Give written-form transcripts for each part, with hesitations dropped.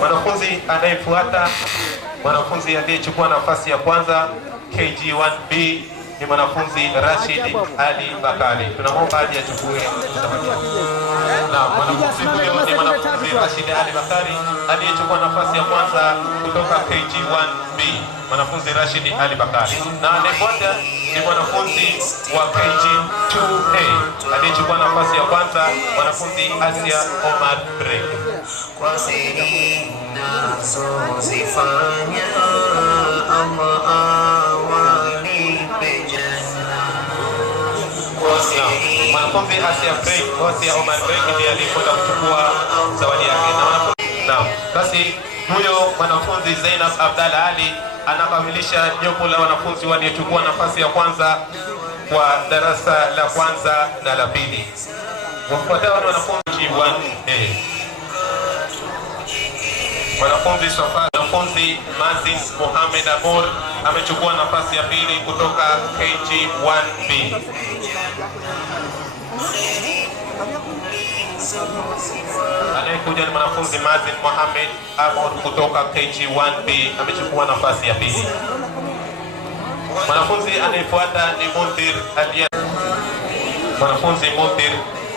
Mwanafunzi anayefuata, mwanafunzi aliyechukua nafasi ya kwanza KG1B ni mwanafunzi Rashid Ali Bakari. Tunamwomba aje achukue zawadi. Na mwanafunzi huyo ni mwanafunzi Rashid Ali Bakari aliyechukua nafasi ya kwanza kutoka KG1B, mwanafunzi Rashid Ali Bakari. Na anayefuata ni mwanafunzi wa KG2A aliyechukua nafasi ya kwanza, mwanafunzi Asia Omar Break. Kwa siri nazozifanya mwanafunzi Asia Omar Break ndiye alikwenda kuchukua zawadi yake. Na basi huyo mwanafunzi Zainab Abdalla Ali anakamilisha jopo la wanafunzi waliochukua nafasi ya kwanza kwa darasa la kwanza na la pili. Wafuatao ni wanafunzi 1A. Mwanafunzi Safari, mwanafunzi Mazin Mohamed Amur amechukua nafasi ya pili kutoka KG1B. Anayekuja ni mwanafunzi Mazin Mohamed Amur kutoka KG1B, amechukua nafasi ya pili. Mwanafunzi anayefuata ni Mundir Alias. Mwanafunzi Mundir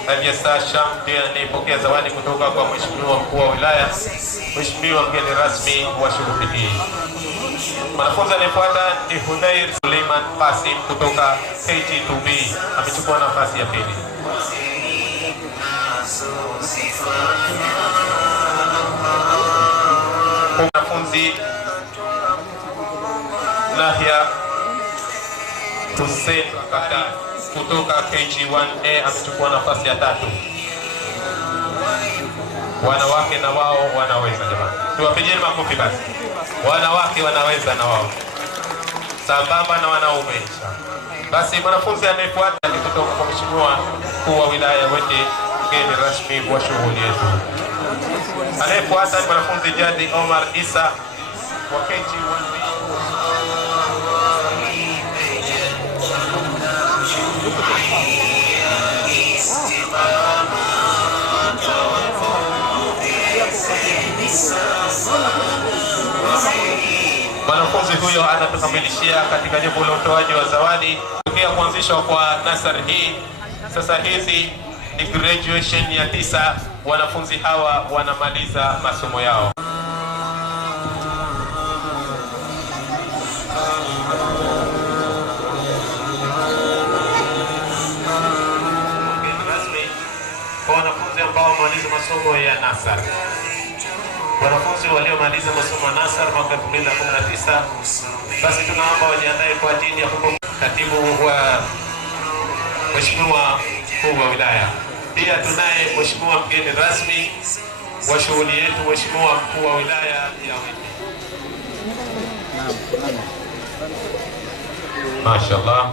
Aliasa Sham ndiye anayepokea zawadi kutoka kwa Mheshimiwa Mkuu wa Wilaya, Mheshimiwa mgeni rasmi wa shughuli hii. Mwanafunzi anayefuata ni Hudair Suleiman Qasim kutoka KG2B, amechukua nafasi ya pili. Mwanafunzi Nahia Hussein Kaka kutoka KG1A amechukua nafasi ya tatu. Wanawake na wao wanaweza, jamani. Tuwapigieni makofi basi. Wanawake wanaweza na wao, sambamba na wanaume. Basi mwanafunzi anayefuata ni kutoka kwa Mheshimiwa Mkuu wa Wilaya wetu, mgeni rasmi wa shughuli yetu. Anayefuata ni mwanafunzi Jadi Omar Isa wa KG1B. Mwanafunzi huyo anatukamilishia katika jambo la utoaji wa zawadi. Tokea kuanzishwa kwa nasari hii, sasa hizi ni graduation ya 9. Wanafunzi hawa wanamaliza masomo yao. Kwa wanafunzi ambao wamaliza masomo ya nasari, wanafunzi waliomaliza masomo ya nasari mwaka 2019, basi tunaomba wajiandae kwa ajili ya katibu wa Mheshimiwa Mkuu wa Wilaya. Pia tunaye Mheshimiwa mgeni rasmi wa shughuli yetu, Mheshimiwa Mkuu wa Wilaya ya Wete. Mashaallah.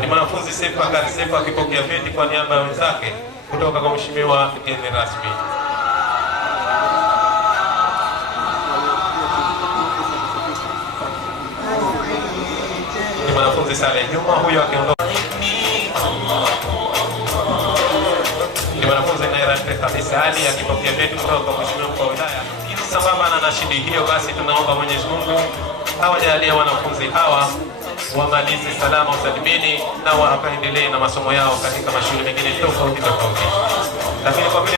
Ni mwanafunzi Sefa Gari Sefa akipokea vyeti kwa niaba ya wenzake kutoka kwa Mheshimiwa mgeni rasmi. Ni mwanafunzi Saleh Juma, huyo akiondoka. Ni mwanafunzi Nairante kabisa Ali akipokea vyeti kutoka kwa Mheshimiwa Mkuu wa Wilaya. Sambamba na nashidi hiyo, basi tunaomba Mwenyezi Mungu awajalie wanafunzi hawa wamalize salama usalimini na wakaendelee na masomo yao katika mashule mengine tofauti. Lakini kwa vile